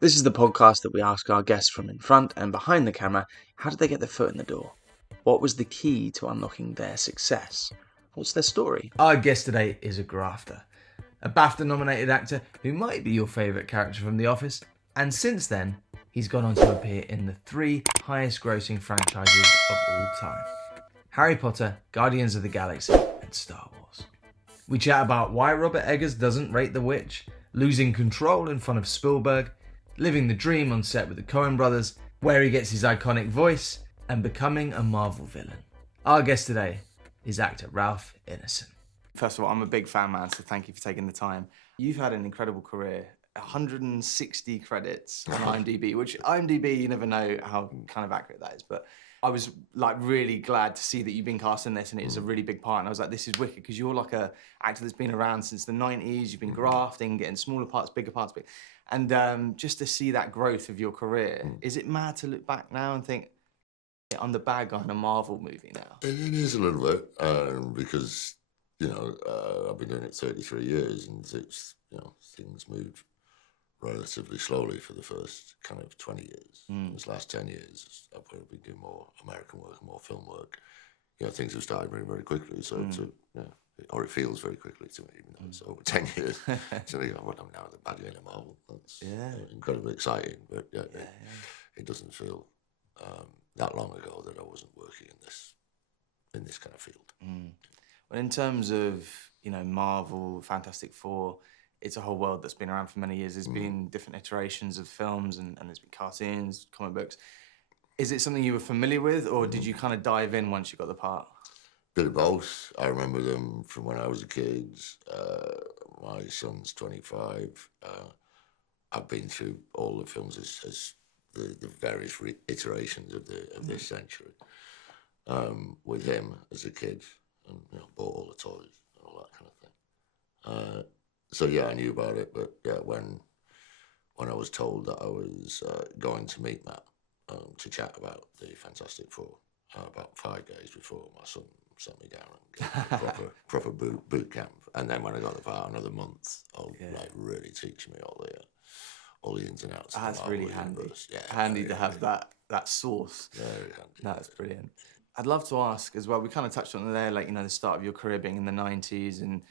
This is the podcast that we ask our guests from in front and behind the camera, how did they get their foot in the door? What was the key to unlocking their success? What's their story? Our guest today is a grafter, a Bafta Nominated actor who might be your favourite character from The Office, and since then, he's gone on to appear in the 3 highest grossing franchises of all time: Harry Potter, Guardians of the Galaxy, and Star Wars. We chat about why Robert Eggers doesn't rate The Witch, losing control in front of Spielberg, living the dream on set with the Coen brothers, where he gets his iconic voice, and becoming a Marvel villain. Our guest today is actor Ralph Ineson. First of all, I'm a big fan, man, so thank you for taking the time. You've had an incredible career, 160 credits on IMDb, which IMDb, you never know how kind of accurate that is, but I was like really glad to see that you've been cast in this and it is a really big part. And I was like, this is wicked, because you're like a actor that's been around since the 90s, you've been grafting, getting smaller parts, bigger parts, and just to see that growth of your career, is it mad to look back now and think, yeah, I'm the bad guy in a Marvel movie now? It is a little bit, because, I've been doing it 33 years and it's, things moved relatively slowly for the first kind of 20 years. This last 10 years, I've been doing more American work and more film work. Things have started very, very quickly. So, or it feels very quickly to me, even though it's over 10 years. So, what I'm now the bad guy in a Marvel. That's incredibly exciting. But it doesn't feel that long ago that I wasn't working in this kind of field. Well, in terms of, Marvel, Fantastic Four, it's a whole world that's been around for many years. There's been different iterations of films and there's been cartoons, comic books. Is it something you were familiar with, or did you kind of dive in once you got the part? Bit of both. I remember them from when I was a kid. My son's 25. I've been through all the films as the various iterations of this century with him as a kid, and bought all the toys and all that kind of thing. So I knew about it, but when I was told that I was going to meet Matt to chat about the Fantastic Four, about 5 days before, my son sent me down and gave me a proper boot camp. And then when I got the part, another month, like really teaching me all the ins and outs. That's really handy. Yeah, handy to have that source. Very handy. That's brilliant. I'd love to ask as well, we kind of touched on it there, like, the start of your career being in the 90s and,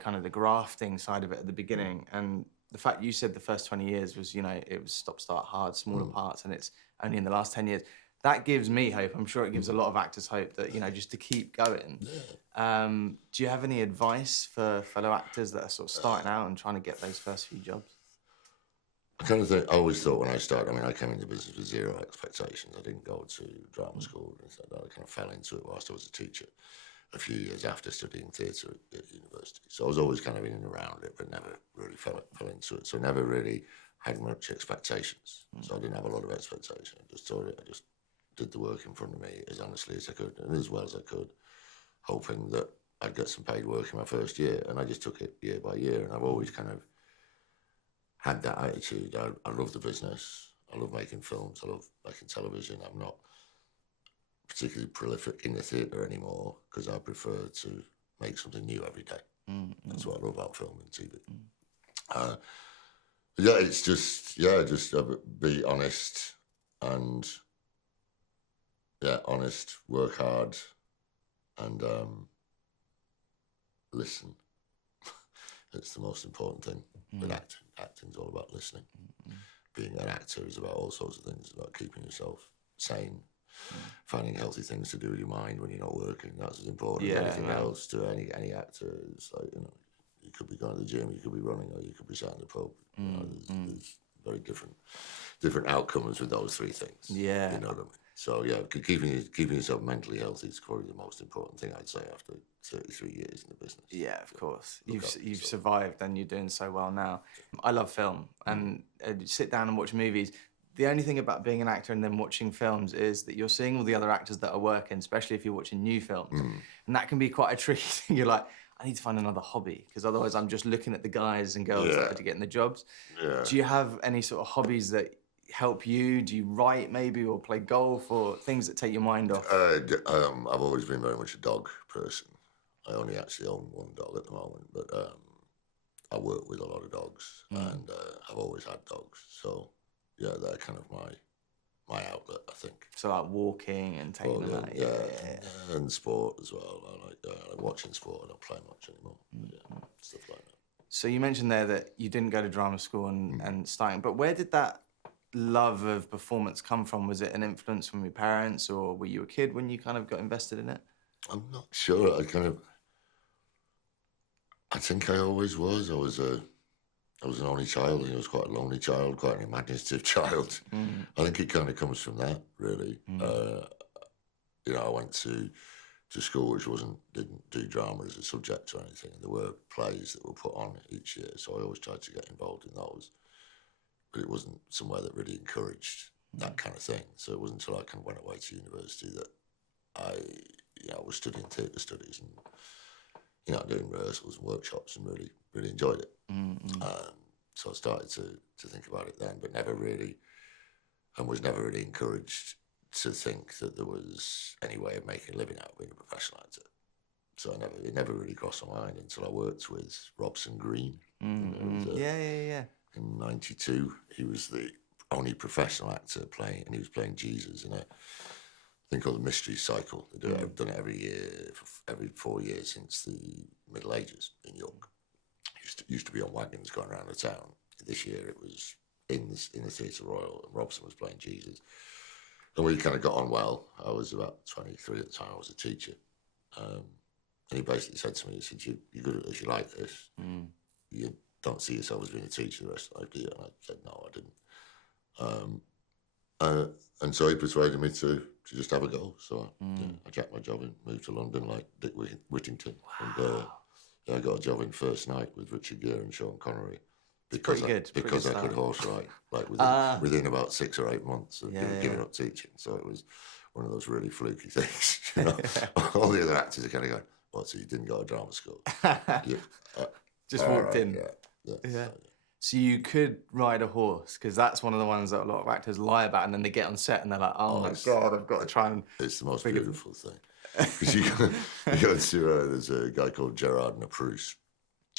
kind of the grafting side of it at the beginning. And the fact you said the first 20 years was, it was stop, start, hard, smaller parts, and it's only in the last 10 years. That gives me hope. I'm sure it gives a lot of actors hope that, just to keep going. Yeah. Do you have any advice for fellow actors that are sort of starting out and trying to get those first few jobs? I always thought when I started, I came into business with zero expectations. I didn't go to drama school or anything like that. I kind of fell into it whilst I was a teacher a few years after studying theatre at university. So I was always kind of in and around it, but never really fell into it. So I never really had much expectations. So I didn't have a lot of expectations. I just did the work in front of me as honestly as I could and as well as I could, hoping that I'd get some paid work in my first year. And I just took it year by year. And I've always kind of had that attitude. I love the business. I love making films. I love making television. I'm not particularly prolific in the theatre anymore because I prefer to make something new every day. That's what I love about film and TV. It's just be honest and honest, work hard, and listen. It's the most important thing with acting. Acting's all about listening. Being an actor is about all sorts of things. It's about keeping yourself sane, finding healthy things to do with your mind when you're not working. That's as important as anything else to any actor. It's like, you could be going to the gym, you could be running, or you could be sat in the pub. There's very different outcomes with those three things. Yeah. You know what I mean? So keeping yourself mentally healthy is probably the most important thing, I'd say, after 33 years in the business. Yeah, of course. You've survived and you're doing so well now. I love film and sit down and watch movies. The only thing about being an actor and then watching films is that you're seeing all the other actors that are working, especially if you're watching new films. And that can be quite a tricky thing. You're like, I need to find another hobby, because otherwise I'm just looking at the guys and girls that are getting the jobs. Yeah. Do you have any sort of hobbies that help you? Do you write maybe, or play golf, or things that take your mind off? I've always been very much a dog person. I only actually own one dog at the moment, but I work with a lot of dogs, and I've always had dogs. So yeah, they're kind of my outlet, I think. So like walking and taking them out. And sport as well. I like watching sport. I don't play much anymore. But yeah, stuff like that. So you mentioned there that you didn't go to drama school and starting, but where did that love of performance come from? Was it an influence from your parents, or were you a kid when you kind of got invested in it? I'm not sure. I think I always was. I was an only child, and I was quite a lonely child, quite an imaginative child. I think it kind of comes from that, really. You know, I went to school which didn't do drama as a subject or anything, and there were plays that were put on each year, so I always tried to get involved in those. But it wasn't somewhere that really encouraged that kind of thing. So it wasn't until I kind of went away to university that I was studying theatre studies and, you know, doing rehearsals and workshops and really enjoyed it. So I started to think about it then, but was never really encouraged to think that there was any way of making a living out of being a professional actor. So it never really crossed my mind until I worked with Robson Green. Yeah. In '92, he was the only professional actor playing, and he was playing Jesus in a thing called the Mystery Cycle. They've done it every year, every 4 years since the Middle Ages in York. Used to be on wagons going around the town. This year it was in the Theatre Royal, and Robson was playing Jesus. And we kind of got on well. I was about 23 at the time. I was a teacher. And he basically said to me, he said, you're good at this, you like this. You don't see yourself as being a teacher the rest of life, do you? And I said, no, I didn't. And so he persuaded me to just have a go. So I jacked my job and moved to London like Dick Whittington. Wow. And I got a job in First Night with Richard Gere and Sean Connery. Because I could horse ride, like within about 6 or 8 months of giving up teaching. So it was one of those really fluky things. You know? All the other actors are kind of going, "What? So you didn't go to drama school? Just walked in." Yeah. So you could ride a horse, because that's one of the ones that a lot of actors lie about, and then they get on set and they're like, "Oh my God, I've got to try and." It's the most beautiful thing. Because you go to there's a guy called Gerard Napruce.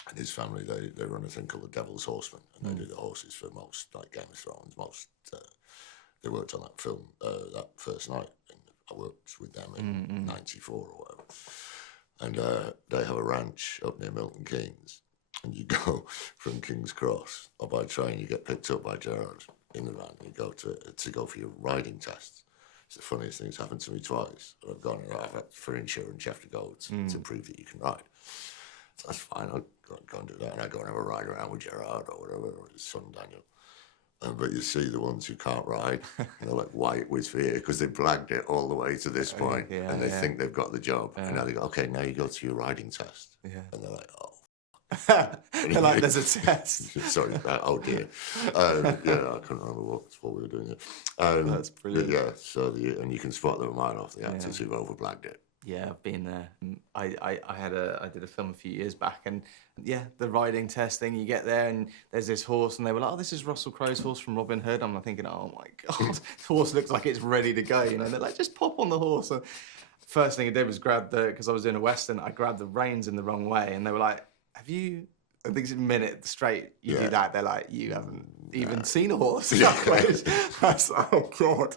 And his family, they run a thing called the Devil's Horseman, and they do the horses for most, like Game of Thrones. They worked on that film, that First Night, and I worked with them in '94 or whatever. And they have a ranch up near Milton Keynes, and you go from King's Cross, or by train, you get picked up by Gerard in the van, and you go to go for your riding tests. It's the funniest thing that's happened to me twice. I've gone and I've had for insurance, you have to go to prove that you can ride. So that's fine, I'll go and do that. And I go and have a ride around with Gerard or whatever, or his son Daniel. But you see the ones who can't ride, they're like white with fear because they've blagged it all the way to this point, and they think they've got the job. And now they go, okay, now you go to your riding test. And they're like, oh. They're like, there's a test. Sorry, oh dear. I couldn't remember what we were doing there. That's brilliant. Yeah, so and you can spot them a mile off the actors who've overblagged it. Yeah, I've been there. I did a film a few years back, and the riding test thing. You get there, and there's this horse, and they were like, "Oh, this is Russell Crowe's horse from Robin Hood." I'm thinking, "Oh my God, the horse looks like it's ready to go." You know, and they're like, "Just pop on the horse." And first thing I did was because I was in a Western, I grabbed the reins in the wrong way, and they were like, "Have you?" I think it's a minute straight. You do that, they're like, "You haven't even seen a horse." I was like, "Oh God."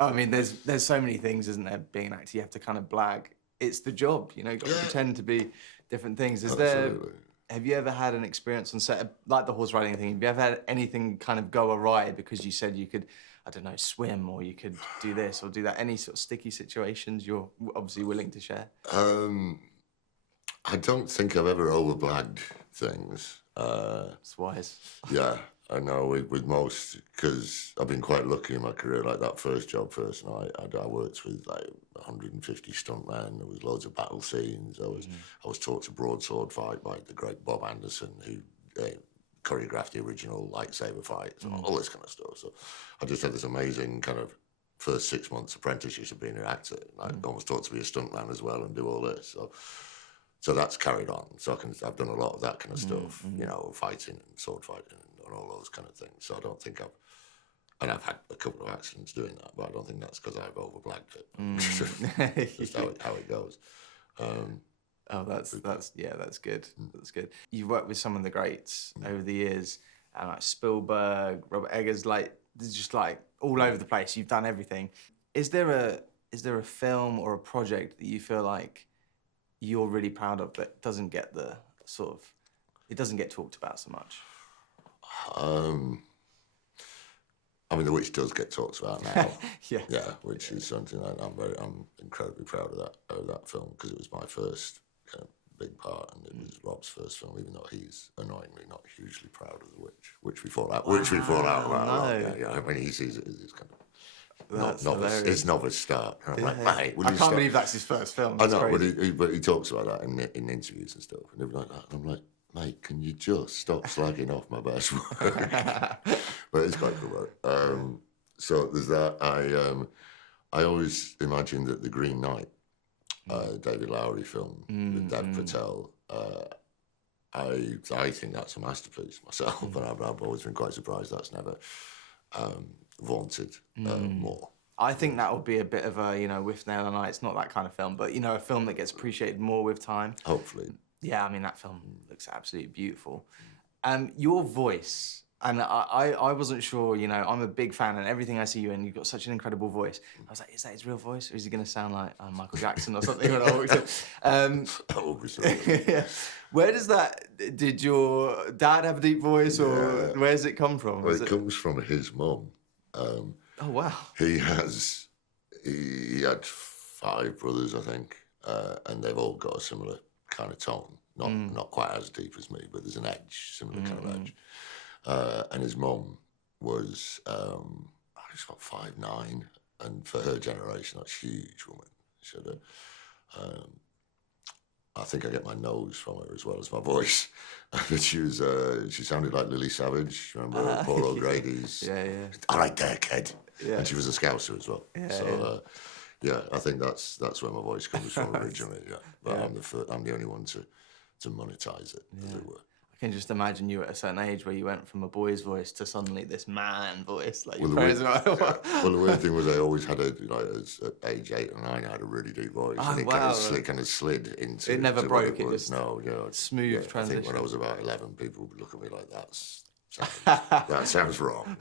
I mean, there's so many things, isn't there? Being an actor, you have to kind of blag. It's the job, you know. You've got to pretend to be different things. Have you ever had an experience on set like the horse riding thing? Have you ever had anything kind of go awry because you said you could, I don't know, swim, or you could do this or do that? Any sort of sticky situations you're obviously willing to share? I don't think I've ever overblagged things. It's wise. Yeah. I know with most, because I've been quite lucky in my career. Like that first job, First Night, I worked with like 150 stuntmen. There was loads of battle scenes. I was taught to broadsword fight by the great Bob Anderson, who choreographed the original lightsaber fights and all this kind of stuff. So I just had this amazing kind of first 6 months apprenticeship of being an actor. I almost taught to be a stuntman as well and do all this. So that's carried on. So I've done a lot of that kind of stuff, you know, fighting and sword fighting and all those kind of things. So I don't think I've had a couple of accidents doing that, but I don't think that's because I've overblagged it. Just how it goes. That's good. That's good. You've worked with some of the greats over the years, like Spielberg, Robert Eggers. Like, There's just like all over the place. You've done everything. Is there a film or a project that you feel like you're really proud of that doesn't get the it doesn't get talked about so much? I mean, The Witch does get talked about now. Yeah. Yeah, which is something that I'm incredibly proud of that film, because it was my first kind of big part, and it was Rob's first film, even though he's annoyingly not hugely proud of The Witch, which we fall out about a lot. Yeah, I mean, he sees it as his kind of his novice start. And I'm like, mate, will I you can't stop? believe that's his first film. I That's know, crazy. but he talks about that in interviews and stuff, and everything like that. And I'm like, mate, can you just stop slagging off my best work? But it's quite cool, right? So there's that. I always imagined that The Green Knight, David Lowery film with Dev Patel, I think that's a masterpiece myself, but I've always been quite surprised that's never vaunted more. I think that would be a bit of a, with Nail and I, it's not that kind of film, but, a film that gets appreciated more with time. Hopefully. Yeah, I mean, that film looks absolutely beautiful. Your voice, and I wasn't sure, I'm a big fan, and everything I see you in, you've got such an incredible voice. I was like, is that his real voice, or is he going to sound like Michael Jackson or something? When I walked in? Obviously. Yeah. Where does that, did your dad have a deep voice, or where does it come from? Well, it comes from his mum. Oh, wow. He had 5 brothers, I think, and they've all got a similar kind of tone. Not quite as deep as me, but there's an edge, similar kind of edge. And his mum was, she's about 5'9", and for her generation, that's a huge woman. She had I think I get my nose from her as well as my voice. But she sounded like Lily Savage. Remember Paul O'Grady's? Yeah. All right there, kid. Yeah. And she was a Scouser as well. Yeah, I think that's where my voice comes from originally. Yeah, but I'm the only one to monetize it, as it were. I can just imagine you at a certain age where you went from a boy's voice to suddenly this man voice. Like Well, the weird thing was I always had at age 8 or 9, I had a really deep voice, and it kind of slid into. It never broke. It was. just smooth transition. I think when I was about 11, people would look at me like that sounds wrong.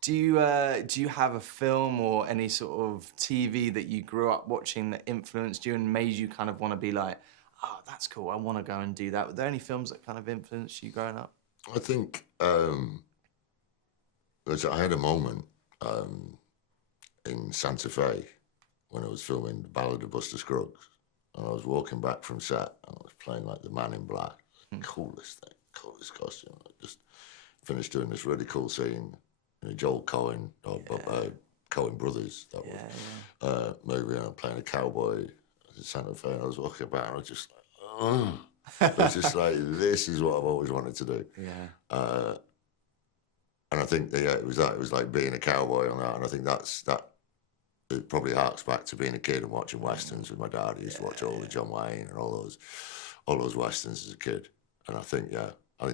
Do you have a film or any sort of TV that you grew up watching that influenced you and made you kind of want to be like, oh, that's cool, I want to go and do that? Were there any films that kind of influenced you growing up? I think I had a moment in Santa Fe when I was filming the Ballad of Buster Scruggs, and I was walking back from set, and I was playing like the Man in Black. Coolest thing, coolest costume. I just finished doing this really cool scene in a Joel Coen, Coen Brothers, that was, movie, and I'm playing a cowboy in Santa Fe, and I was walking back, and I was just like, oh. It was just like, this is what I've always wanted to do. Yeah. And I think it was that. It was like being a cowboy on that, and I think it probably harks back to being a kid and watching westerns with my dad. He used to watch all the John Wayne and all those westerns as a kid, and I think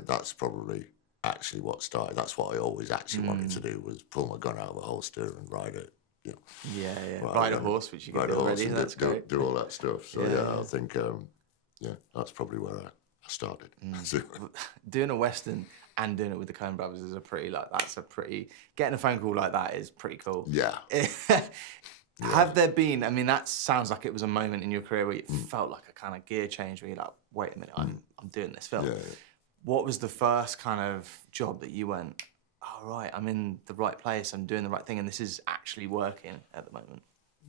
that's probably actually what started. That's what I always actually wanted to do, was pull my gun out of a holster and ride it. Ride a horse, which you can do already. That's great. Do all that stuff. So I think that's probably where I started. Doing a western and doing it with the Coen brothers is getting a phone call like that is pretty cool. Yeah. Have there been, I mean, that sounds like it was a moment in your career where it felt like a kind of gear change where you're like, wait a minute, I'm doing this film. Yeah. What was the first kind of job that you went, oh, right, I'm in the right place, I'm doing the right thing, and this is actually working at the moment?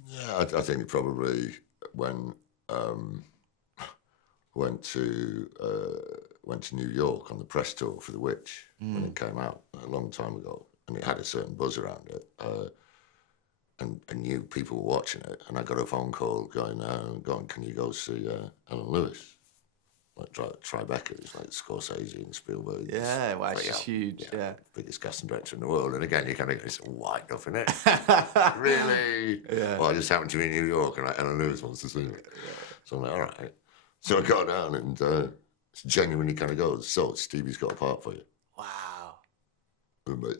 Yeah, I think it probably when went to New York on the press tour for The Witch when it came out a long time ago, and it had a certain buzz around it, and I knew people were watching it, and I got a phone call going, can you go see Ellen Lewis? Like Tribeca, it's like Scorsese and Spielberg. Yeah, well, she's huge. Yeah, biggest casting director in the world. And again, you kind of go, it's white enough, isn't it? Really? Yeah. Well, I just happened to be in New York, and Ellen Lewis wants to see me. Yeah. So I'm like, all right. So I got down, and genuinely kind of goes, so Stevie's got a part for you. Wow. And I'm like,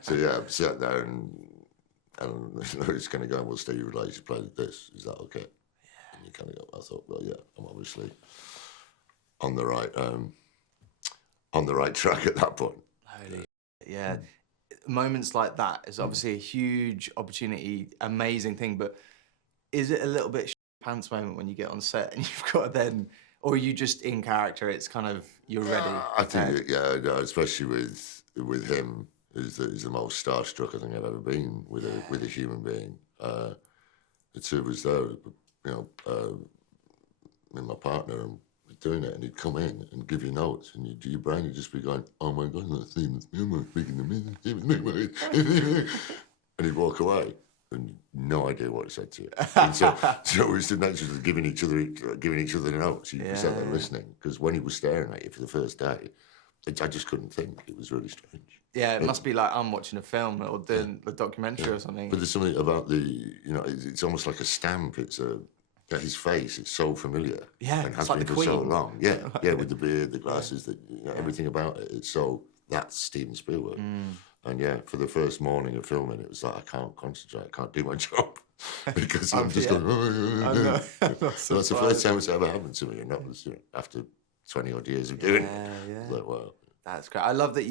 so yeah, I sat there, and Ellen Lewis kind of going, well, Stevie would like you to play this. Is that okay? You kind of go, I thought, well, yeah, I'm obviously on the right track at that point. Holy, Yeah. Moments like that is obviously a huge opportunity, amazing thing, but is it a little bit pants moment when you get on set and you've got to then, or are you just in character, it's kind of, you're ready? I think, no, especially with him, he's the most starstruck I think I've ever been with a human being. The two of us there, me and my partner, and we're doing it, and he'd come in and give you notes, and your brain would just be going, "Oh my God, that's Steven Spielberg speaking to me," and he'd walk away, and no idea what he said to you. And so it was the nature of giving each other notes. You sat there listening, because when he was staring at you for the first day, I just couldn't think. It was really strange. Yeah, it must be like I'm watching a film or doing a documentary or something. But there's something about it's almost like a stamp. It's his face. It's so familiar. Yeah, and has it's like been the for so Queen. long. Yeah, with the beard, the glasses, everything about it. It's so that's Steven Spielberg. And yeah, for the first morning of filming, it was like I can't concentrate. I can't do my job because I'm just going. Oh, so that's the first time it's ever happened to me, and that was after 20 odd years of doing it. Yeah. Like, wow. That's great. I love that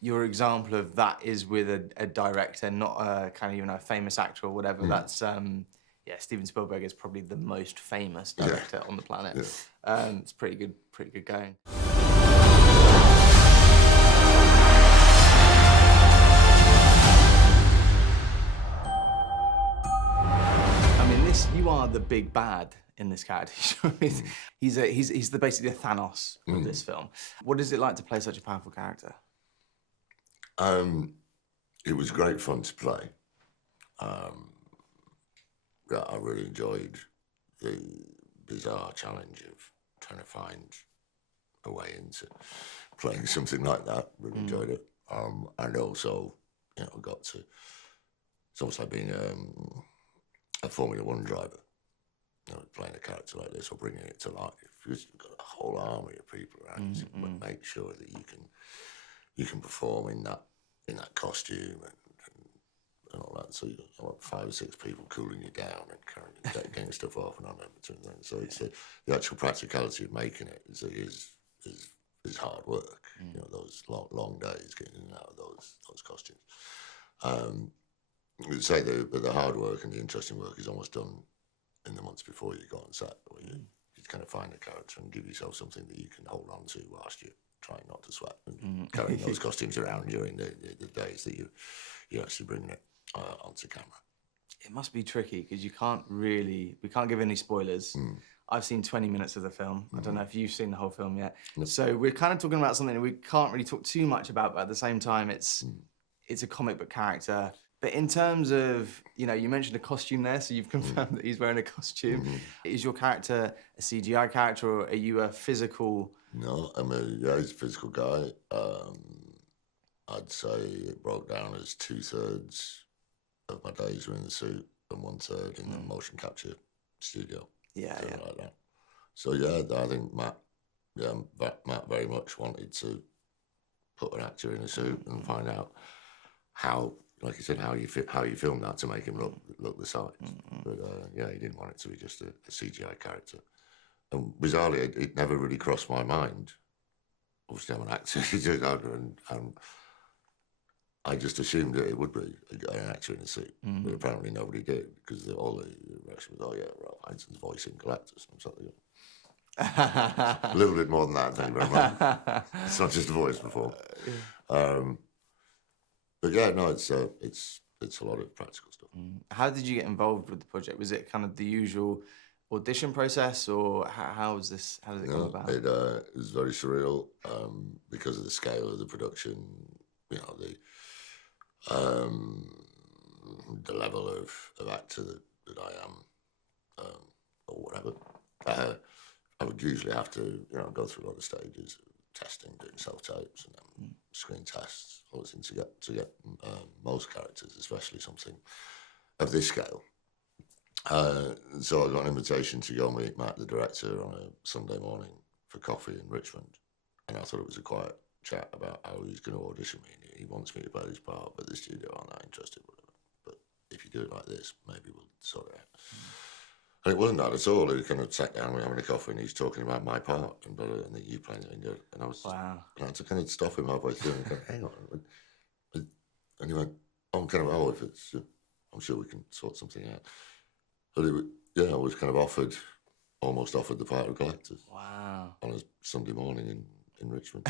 your example of that is with a director, not a kind of a famous actor or whatever. That's Steven Spielberg is probably the most famous director on the planet. It's pretty good going. I mean, you are the big bad in this character. He's basically the Thanos of this film. What is it like to play such a powerful character? It was great fun to play. I really enjoyed the bizarre challenge of trying to find a way into playing something like that. Really enjoyed it. And also, got to. It's almost like being a Formula One driver. Playing a character like this or bringing it to life. You've got a whole army of people around you to make sure that you can perform in that costume and all that. So you've got 5 or 6 people cooling you down and getting stuff off and on in between things. So it's the actual practicality of making it is hard work. Those long days getting in and out of those costumes. I'd say the hard work and the interesting work is almost done in the months before you go on set, where you kind of find a character and give yourself something that you can hold on to whilst you're trying not to sweat and carrying those costumes around during the days that you're actually bringing it onto camera. It must be tricky because we can't give any spoilers. I've seen 20 minutes of the film. I don't know if you've seen the whole film yet. So we're kind of talking about something that we can't really talk too much about, but at the same time, it's a comic book character. But in terms of, you mentioned a costume there, so you've confirmed that he's wearing a costume. Is your character a CGI character, or are you a physical? No, he's a physical guy. I'd say it broke down as 2/3 of my days were in the suit and 1/3 in the motion capture studio. Something like that. So I think Matt very much wanted to put an actor in a suit and find out how, like you said, how you film that to make him look the size. But he didn't want it to be just a CGI character. And bizarrely, it never really crossed my mind. Obviously, I'm an actor, and I just assumed that it would be an actor in a suit. But apparently nobody did, because all the reaction was, Ralph Ineson's voicing Galactus. I'm something. A little bit more than that, thank you very much. It's not just a voice before. But it's a lot of practical stuff. How did you get involved with the project? Was it kind of the usual audition process, or how did it come about? It was very surreal because of the scale of the production. The level of actor that I am, or whatever. I would usually have to go through a lot of stages of testing, doing self-tapes, and then screen tests, all this thing to get most characters, especially something of this scale. So I got an invitation to go meet Matt, the director, on a Sunday morning for coffee in Richmond, and I thought it was a quiet chat about how he's going to audition me. He wants me to play this part, but the studio aren't that interested, whatever. But if you do it like this, maybe we'll sort it out. And it wasn't that at all. He kind of sat down, we're having a coffee, and he's talking about my part, and then you playing it, and I was, wow. I had to kind of stop him halfway through and go, hang on, And he went, I'm kind of, oh, if it's, I'm sure we can sort something out. But I was kind of almost offered the part of Galactus. Wow. On a Sunday morning in Richmond.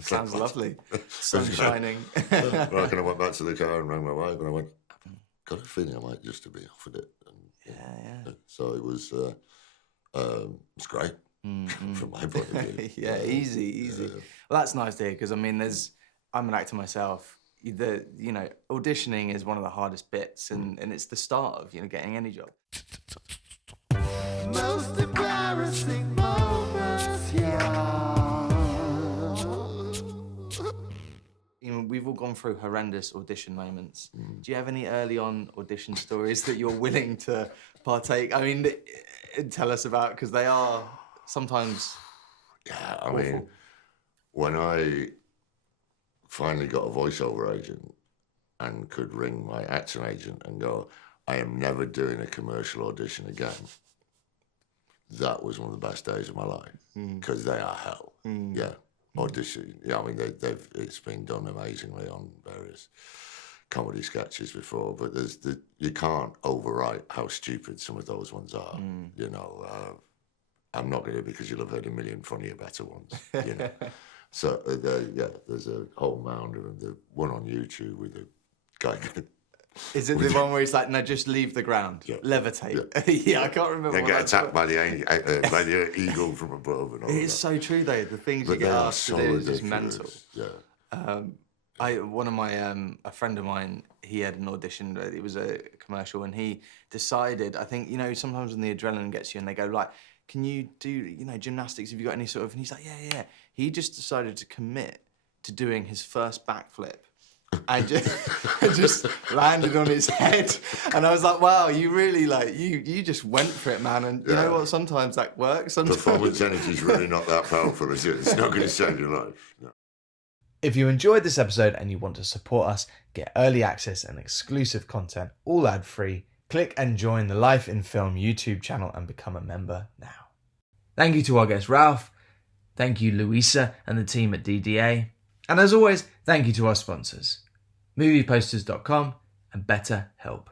Sounds lovely. Sun shining. I kind of went back to the car and rang my wife, and I went, I've got a feeling I might just be offered it. And, Yeah. So it was great from my point of view. Yeah, easy. Yeah. Well, that's nice to hear, because I mean, I'm an actor myself. Auditioning is one of the hardest bits, and it's the start of getting any job. Most embarrassing moments, We've all gone through horrendous audition moments. Do you have any early on audition stories that you're willing to partake? I mean, tell us about, because they are sometimes Yeah, I awful. mean, when I finally got a voiceover agent and could ring my acting agent and go, I am never doing a commercial audition again, that was one of the best days of my life, because they are hell. Yeah, audition. Yeah, I mean, it's been done amazingly on various comedy sketches before, but you can't overwrite how stupid some of those ones are. I'm not going to, because you'll have heard a million funnier, better ones. So there's a whole mound of them. The one on YouTube with the guy. Is it the one where he's like, no, just leave the ground, levitate? Yeah, I can't remember. They what get that's attacked called. by the eagle from above and all It that. is so true, though. The things But you they get are asked so to do is just ridiculous. mental. Yeah. One of my a friend of mine, he had an audition. It was a commercial, and he decided. I think sometimes when the adrenaline gets you, and they go like, "Can you do gymnastics? Have you got any sort of?" And he's like, "Yeah." He just decided to commit to doing his first backflip. And just landed on his head, and I was like, "Wow, you really you just went for it, man." And you know what? Sometimes that works. Sometimes Performance energy is really not that powerful, is it? It's not going to save your life. No. If you enjoyed this episode and you want to support us, get early access and exclusive content, all ad-free, click and join the Life in Film YouTube channel and become a member now. Thank you to our guest Ralph. Thank you, Louisa and the team at DDA. And as always, thank you to our sponsors, movieposters.com and BetterHelp.